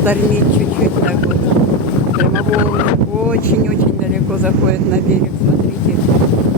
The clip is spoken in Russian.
штормит чуть-чуть так вот. Прямо волны очень-очень далеко заходят на берег, смотрите.